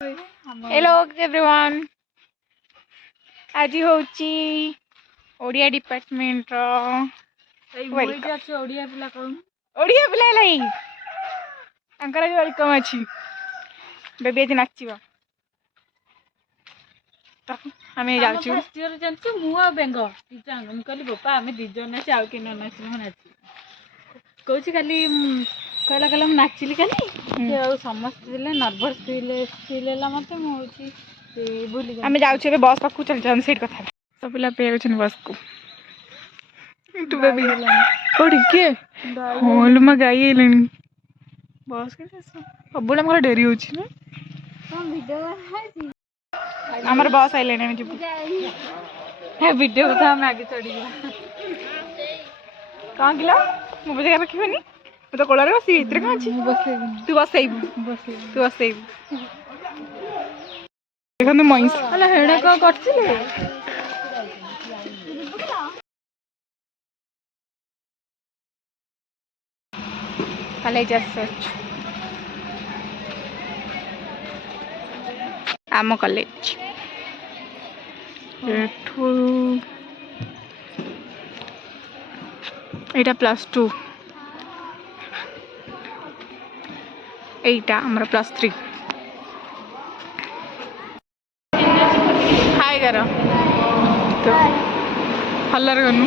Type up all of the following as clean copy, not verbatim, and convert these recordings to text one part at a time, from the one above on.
Hello everyone आज होची Odia department Odia पिला कौन ओडिया पिला लाई अंकर भी वेलकम अछि बेबी आज नाचिबा तो हमें जाउछु फर्स्ट ईयर जानछु मु आ बेंग जांग हम कहली बापा हमें दी जन नाच आउ के न नाच हम नाच कहूची खाली कहला कहला हम नाचिली खाली आ समस्त दिले नर्वस फील मत मुझे भूली हमें जाउछु बे बस पाखु चल जान सीट कथा सब पिला पे छन बस को तू बेबी कोडी के होल म गाई लेनी बस के सबुला मोर डेरी होची ना हम वीडियो बनाई हमर बस आइले ने जब है वीडियो तो हम आगे चढ़ी कहां गिला मो बजे रखिबनी मैं तो कोला रे बसी इतरे कहां छी तू बसेइबू तू बसेइबू देखन तो मइस अला हेडा को करथिले काले जस्ट आम कॉलेज एटा +2 एटा हमरा +3 हाय करो तो हल्लर गनु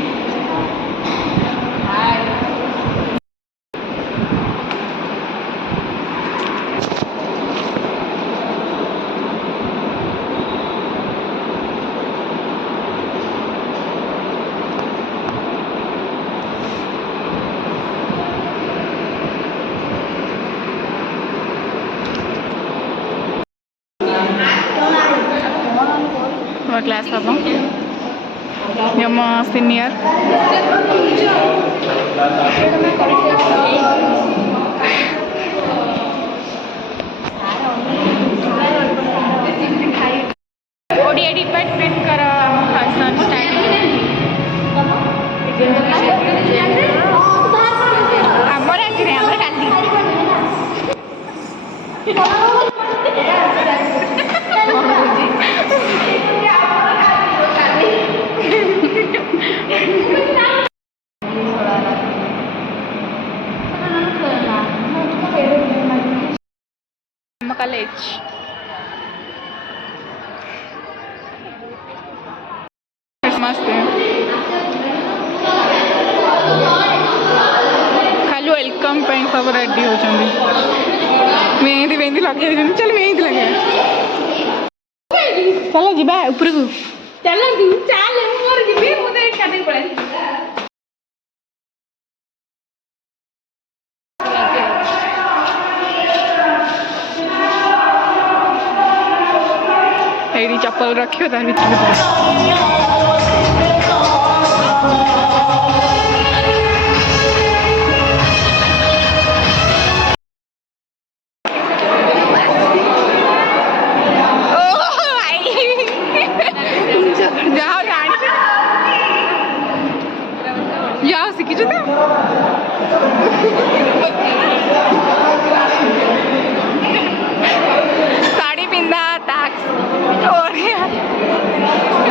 क्लास हम यम सीनियर ओडिया डिपार्टमेंट कर फंक्शन स्टार्ट हमर आज नहीं हमर काली कॉलेज मस्त है खाली वेलकम पेंट सब रेडी हो मेहंदी मेहंदी लगे चल मेहंदी लगे चलो जीवा ऊपर को चलो चल मोर जीबी मु तो खातिर पळाई एडी चप्पल रखियो तार भीतर जाओ सीखी जो साड़ी पिंधा ताक और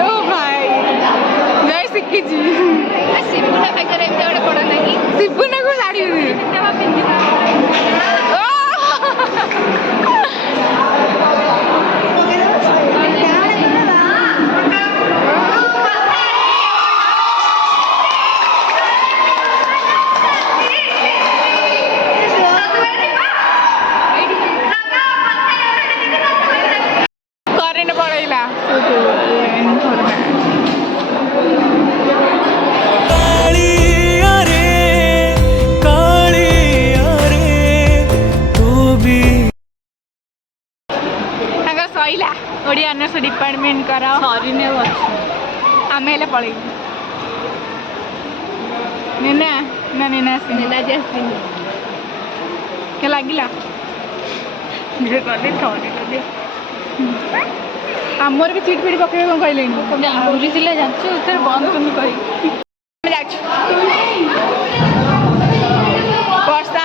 ओ भाई जय सीखी जी सिपुना पाकर एते बड़ पड़ नाही सिपुना को साड़ी पिंधा ओडिया ऑनर्स डिपार्टमेंट कर सरीने आम हेल्ले पल नेना ना नेना नेला जैसी के लगिला आमर भी चिट फिट पकड़े कौन कहले पूरी जिले जानछु उधर बंद तुम कही वर्षा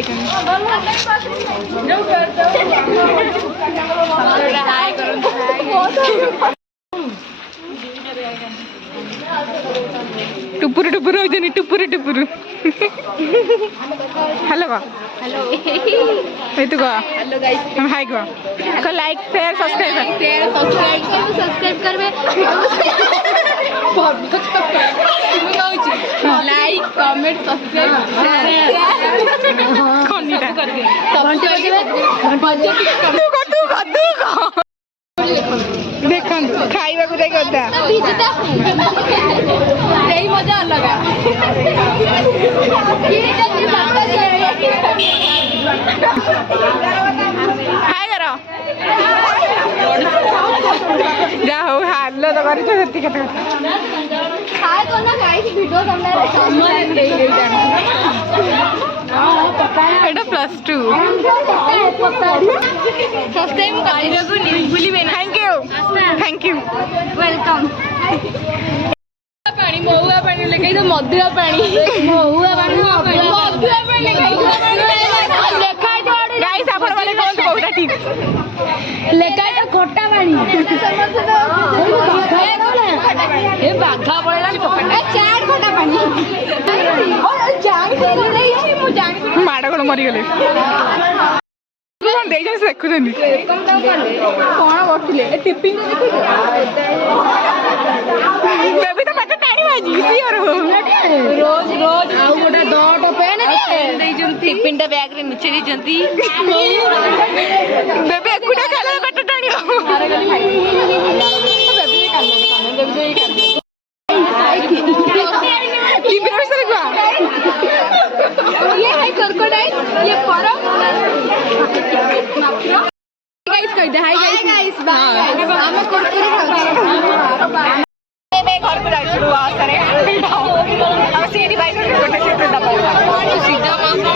ଯାଇଛନ୍ତି ଟୁପୁରୁ ଟୁପୁରୁ ହଉଛନ୍ତି ଟୁପୁରୁ ଟୁପୁରୁ ହ୍ୟାଲୋ କହ हेलो ଏଇ ତୁ କହ हेलो गाइस हम हाय कह कह लाइक शेयर सब्सक्राइब सब्सक्राइब करबे लाइक कमेंट सब्सक्राइब खनीटा ଦେଖନ୍ତୁ ଖାଇବାକୁ ଯାଇକି ଅଧା ସେଇ ମଜା ଅଲଗା ହାଇ କର ଯାହା ହଉ ହାଲ ତ କରିଛ ସେତିକି କେତେ କଥା हाय करना गाइस वीडियो करना ଏଇଟା +2 सब्सक्राइब କରିବାକୁ ଭୁଲିବେ ନା थैंक यू वेलकम पानी महुआ पानी लेके तो मधुरा पानी महुआ पानी मधुरा पानी लेखा है गाइस आपण माने कोन कोटा ठीक लेखा है खट्टा पानी ए बाघा पळेला ए चार खट्टा पानी जानी नहीं छी मु जानी माड़ कोन मरी गेले कोन देई जन देखुछनी कम कोन बठिले ए टिपिंग बेबी तो मत टाणी बाजी सियर हो रोज रोज आउ गोटा दट पेन देई जंती टिपिंटा बैग रे नुचे दी जंती बेबी एकुटा खाला मत टाणी हो मारे गली खाई बेबी कान बेबी कान टीवी रे सरे गवा ये है क्रोकोडाइल ये परम गाइस कह दे हाय गाइस बाय गाइस हम कुरकुरे खाऊ मैं घर पे जाई छु बहुत सारे अब सीडी बाइक रे गोटे सीट दबा सीधा मासा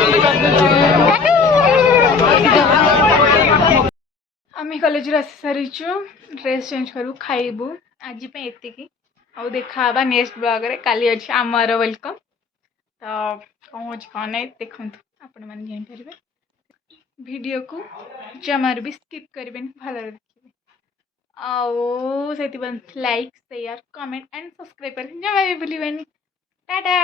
आम्ही कॉलेज आसी सारीचु ड्रेस चेंज करू खाइबू आज एतिकी आउ देखा नेक्स्ट ब्लॉग रे काली अछि आमर वेलकम तो कौन अच्छे कौन नहीं देखु आपण मैंने जापर वीडियो को जमार भी स्किप करेंगे भल देखिए आउ से like share comment and subscribe कर जमा भी भूलें टाटा।